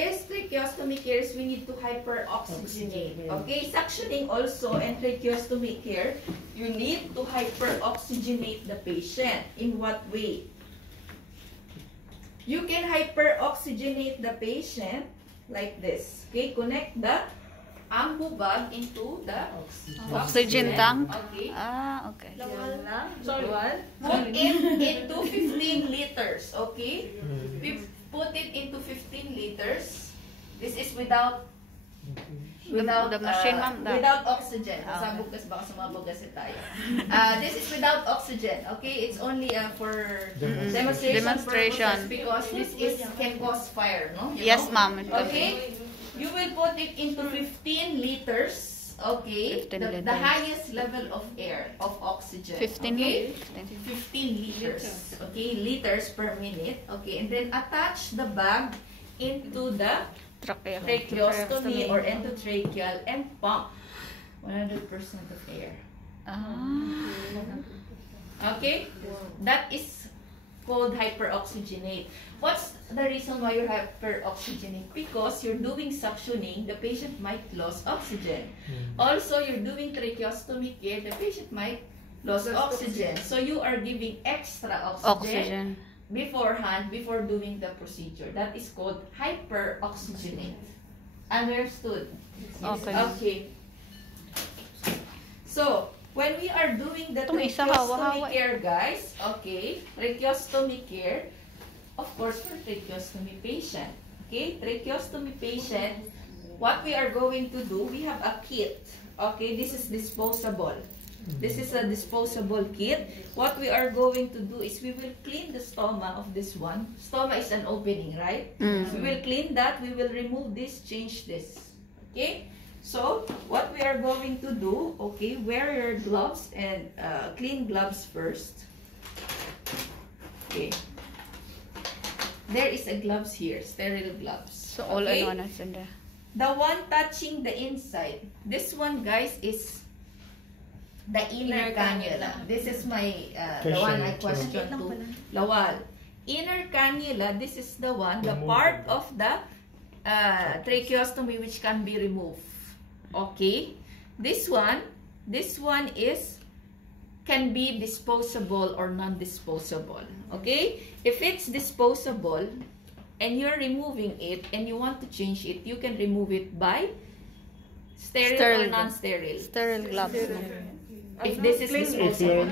Is tracheostomy care is we need to hyperoxygenate. Okay, suctioning also and tracheostomy care, you need to hyperoxygenate the patient. In what way? You can hyperoxygenate the patient like this. Okay, connect the ambu bag into the Oxygen tank. Okay. Okay. Sorry. Put it into 15 liters. Okay. We put it into 15 liters. This is without the machine, ma'am. Without oxygen. Sabog kasi baka sumabog kasi tayo. This is without oxygen. Okay, it's only for demonstration purposes because this is can cause fire, no? Yes, ma'am. Okay. You will put it into 15 liters. Okay, the highest level of air, of oxygen. 15, okay? 15 liters. Okay, liters per minute. Okay, and then attach the bag into the tracheostomy or endotracheal and pump 100% of air. Okay, that is called hyperoxygenate. What's the reason why you hyperoxygenate? Because you're doing suctioning, the patient might lose oxygen. Also, you're doing tracheostomy care, the patient might lose oxygen. So you are giving extra oxygen beforehand, before doing the procedure. That is called hyperoxygenate. Understood? Okay. Okay. So, when we are doing the tracheostomy care, guys, okay, tracheostomy care, of course, for tracheostomy patient, okay, tracheostomy patient, what we are going to do, we have a kit, okay, this is disposable. This is a disposable kit. What we are going to do is we will clean the stoma of this one. Stoma is an opening, right? So we will clean that, we will remove this, change this, okay? So, what we are going to do, okay, wear your gloves and clean gloves first. Okay. There is a gloves here, sterile gloves. So, all in one is in there. The one touching the inside. This one, guys, is the inner cannula. This is my, the one I questioned to Lawal. Inner cannula, this is the one, the part of the tracheostomy which can be removed. Okay, this one is can be disposable or non-disposable. Okay, if it's disposable and you're removing it and you want to change it, you can remove it by sterile or non-sterile. Sterile gloves. If this is disposable,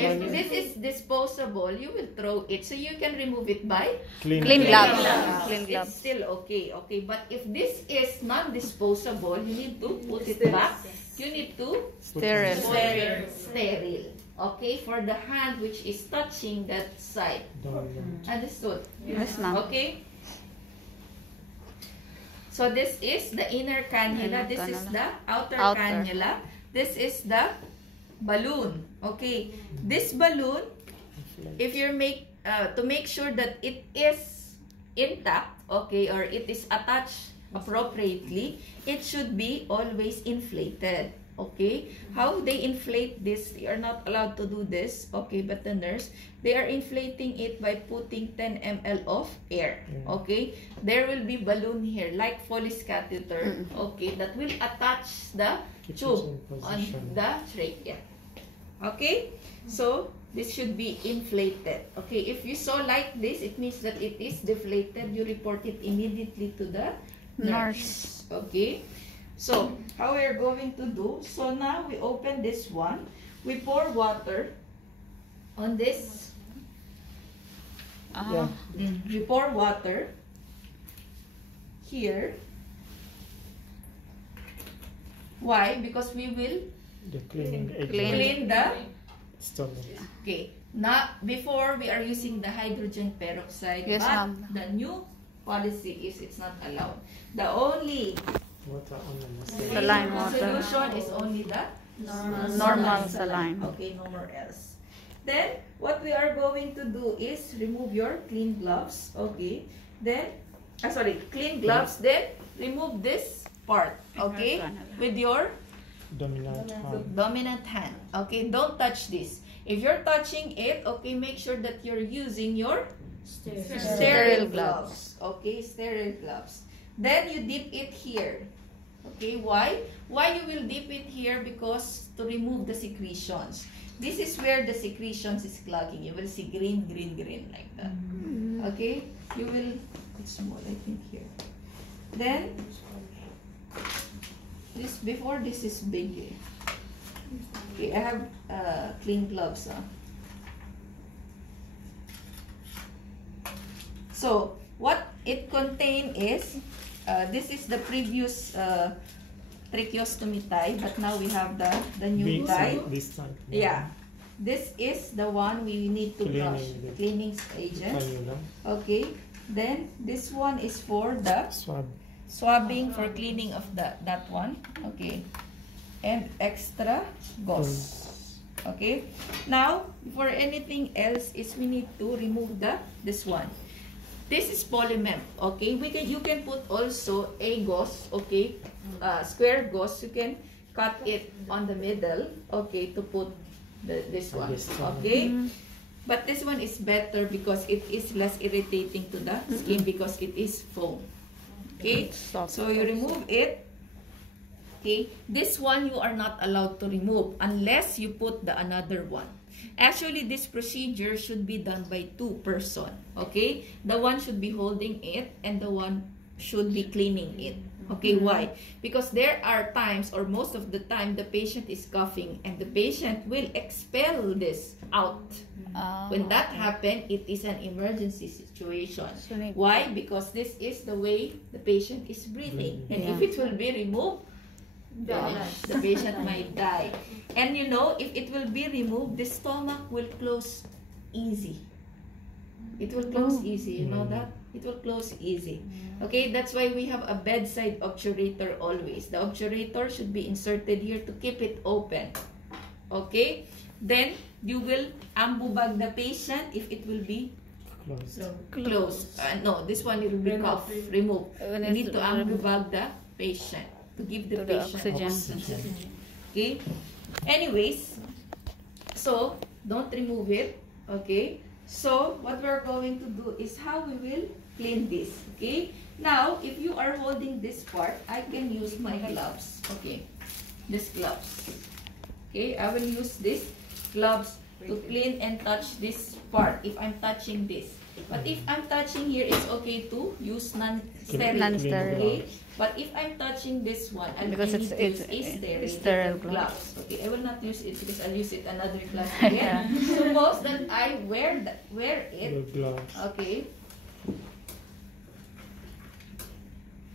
if this is disposable, you will throw it, so you can remove it by clean gloves. Clean gloves. It's still okay, okay. But if this is non-disposable, you need to put it back. You need to sterile. Okay, for the hand which is touching that side. Understood? Yes, ma'am. Okay. So this is the inner cannula. This is the outer cannula. This is the balloon. Okay, this balloon, if you to make sure that it is intact, okay, or it is attached appropriately, it should be always inflated. Okay, how they inflate this, they are not allowed to do this, okay, but the nurse, they are inflating it by putting 10 ml of air. Okay, there will be balloon here like Foley's catheter, okay, that will attach the tube on the trachea. Okay, so this should be inflated. Okay, if you saw like this, it means that it is deflated. You report it immediately to the nurse. Okay, so how we are going to do, so now we open this one, we pour water on this. We pour water here. Why? Because we will clean the stomach. Okay. Now, before we are using the hydrogen peroxide, yes, but the new policy is it's not allowed. The only saline water solution is only the normal saline. Okay, no more else. Then, what we are going to do is remove your clean gloves. Okay. Then, clean gloves. Then, remove this part. Okay, with your dominant hand. Okay, don't touch this. If you're touching it, okay, make sure that you're using your Sterile gloves. Okay, sterile gloves. Then you dip it here. Okay, why? Why you will dip it here? Because to remove the secretions. This is where the secretions is clogging. You will see green, green, green like that. Okay, you will, it's small, I think here. Then, before this is big. Okay, I have clean gloves. So, what it contains is, this is the previous tracheostomy tie, but now we have the new tie. This type. Yeah. This is the one we need to brush. Cleaning agent. Okay. Then, this one is for the swabbing for cleaning of that one. Okay. And extra gauze. Okay. Now, for anything else is we need to remove this one. This is polymem. Okay. You can put also a gauze. Okay. Square gauze. You can cut it on the middle. Okay. To put this one. Okay. But this one is better because it is less irritating to the skin because it is foam. Okay. So you remove it. Okay, this one you are not allowed to remove unless you put the another one. Actually, this procedure should be done by 2 persons. Okay, the one should be holding it and the one should be cleaning it. Okay, why? Because there are times or most of the time the patient is coughing and the patient will expel this out. When that happens, it is an emergency situation. Why? Because this is the way the patient is breathing, and if it will be removed, the patient might die. And you know, if it will be removed, the stomach will close easy. It will close easy, you know that? It will close easy. Okay, that's why we have a bedside obturator always. The obturator should be inserted here to keep it open. Okay, then you will ambubag the patient if it will be closed. No, this one will be removed. You need to ambubag the patient to give the patient oxygen. Okay. Anyways, so don't remove it. Okay. So what we're going to do is how we will clean this. Okay. Now, if you are holding this part, I can use my gloves. Okay. This gloves. Okay. I will use this gloves to clean and touch this part if I'm touching this. But if I'm touching here, it's okay to use non-sterile. Okay? But if I'm touching this one, I need to use a sterile gloves. Okay, I will not use it because I'll use it another class again. Suppose that I wear it. Okay.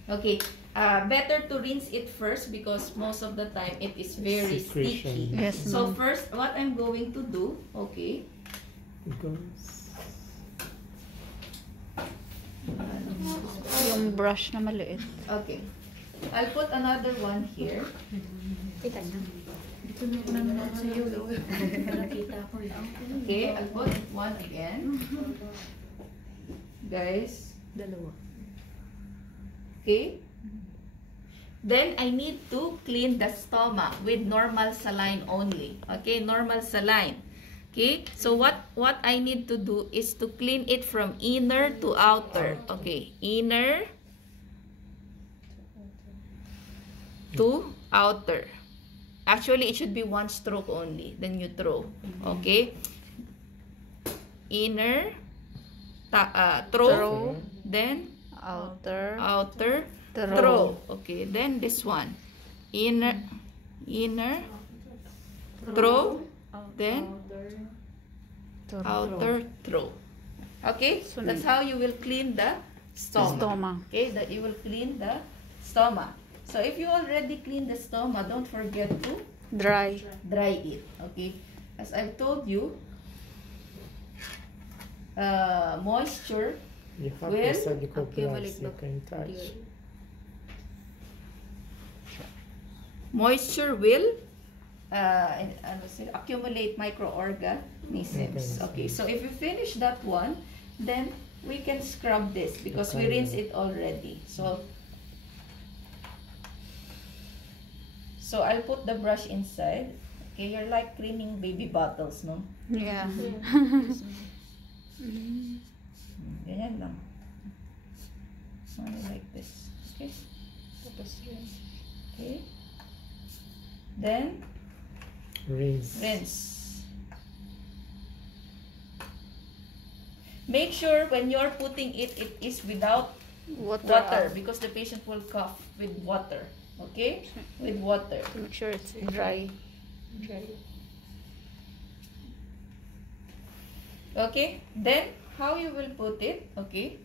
Okay. Better to rinse it first because most of the time it is very sticky. Yes, so first, what I'm going to do, okay. Yung brush na maliit. Okay. I'll put another one here. Okay, I'll put one again. Guys. Okay. Then I need to clean the stomach with normal saline only. Okay, normal saline. Okay, so what I need to do is to clean it from inner to outer. Okay, inner to outer. Actually, it should be 1 stroke only. Then you throw. Okay, inner, throw, then outer, throw. Okay, then this one, inner, throw, then outer, throw. Okay, so that's how you will clean the stomach. Okay, that you will clean the stomach. So if you already clean the stomach, don't forget to dry it. Okay, as I've told you, moisture will accumulate microorganisms. Okay, so if you finish that one, then we can scrub this because we rinse it already. So I'll put the brush inside. Okay, you're like cleaning baby bottles, no? Yeah. Ganyan lang. Only like this. Okay? Okay. Then, rinse. Make sure when you're putting it, it is without water because the patient will cough with water. Okay? With water. Make sure it's dry. Okay? Then, how you will put it? Okay?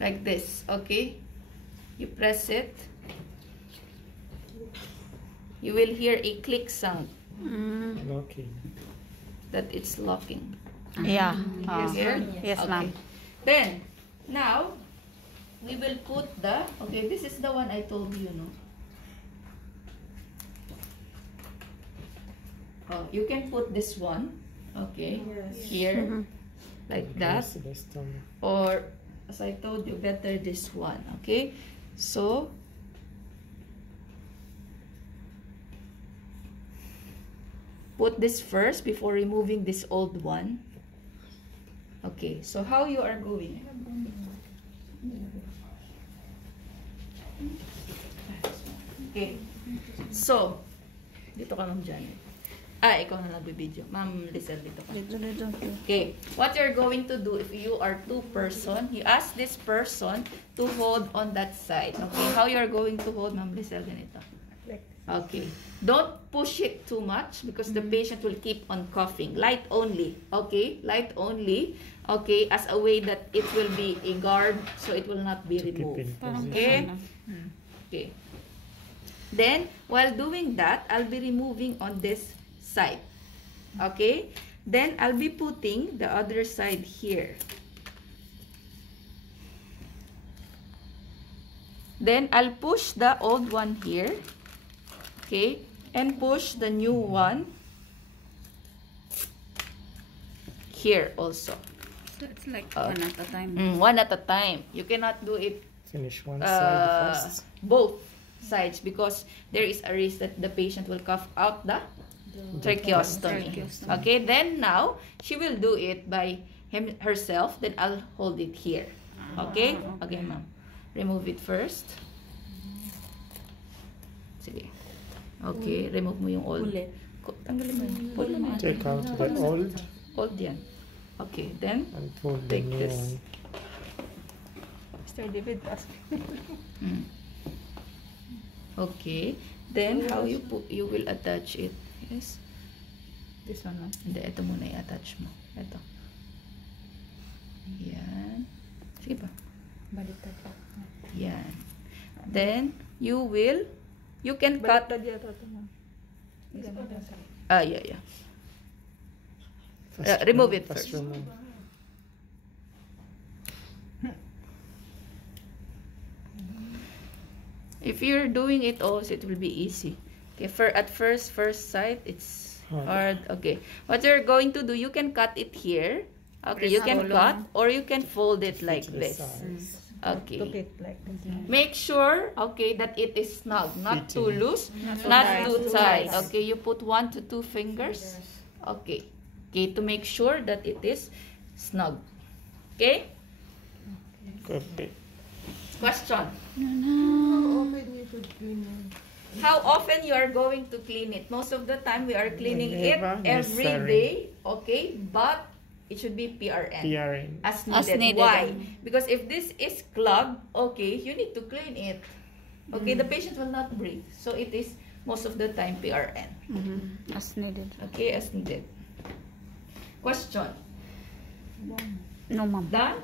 Like this. Okay? You press it. You will hear a click sound. Locking. That it's locking. Yeah. Yes, yes, ma'am. Then, now, we will put the, okay, this is the one I told you, no? Oh, you can put this one, okay, here, like that. Or, as I told you, better this one, okay? So, put this first before removing this old one. Okay, so how you are going? Okay, so, dito ka, Ma'am Janet. Ikaw na nagbibideo. Ma'am Lizelle, dito ka. Okay, what you're going to do if you are two person, you ask this person to hold on that side. Okay, how you're going to hold, Ma'am Lizelle, ganito. Okay, don't push it too much because the patient will keep on coughing. Light only, okay? Light only, okay? As a way that it will be a guard so it will not be removed. Okay? Okay. Then, while doing that, I'll be removing on this side. Okay? Then, I'll be putting the other side here. Then, I'll push the old one here. Okay, and push the new one here also. So it's like one at a time. One at a time. You cannot do it Finish one side first. both sides because there is a risk that the patient will cough out the tracheostomy. Okay, then now she will do it by herself. Then I'll hold it here. Okay? Okay, ma'am. Remove it first. Sige. Okay, remove mo yung old. Tanggalin mo yung old. Take out the old. Old yan. Okay, then And pull the take new this. one. Mr. David asked me. Okay, then how you will attach it? Yes. This one, ma'am. Hindi, ito muna i-attach mo. Ito. Yan. Sige pa. Baliktad pa. Yan. Then, you can cut. Yeah. Remove it first. Remove. If you're doing it also, it will be easy. Okay, at first sight, it's hard. Okay, what you're going to do, you can cut it here. Okay, you can cut or you can fold it like this. Okay. Make sure, okay, that it is snug, not too loose, not too tight. Okay, you put 1 to 2 fingers. Okay. Okay, to make sure that it is snug. Okay? Okay. Question. How often you are going to clean it? Most of the time we are cleaning it every day. Okay, but it should be PRN. As needed. Why? Because if this is clogged, okay, you need to clean it. Okay, the patient will not breathe. So it is most of the time PRN. As needed. Okay, as needed. Question. No, ma'am. Done?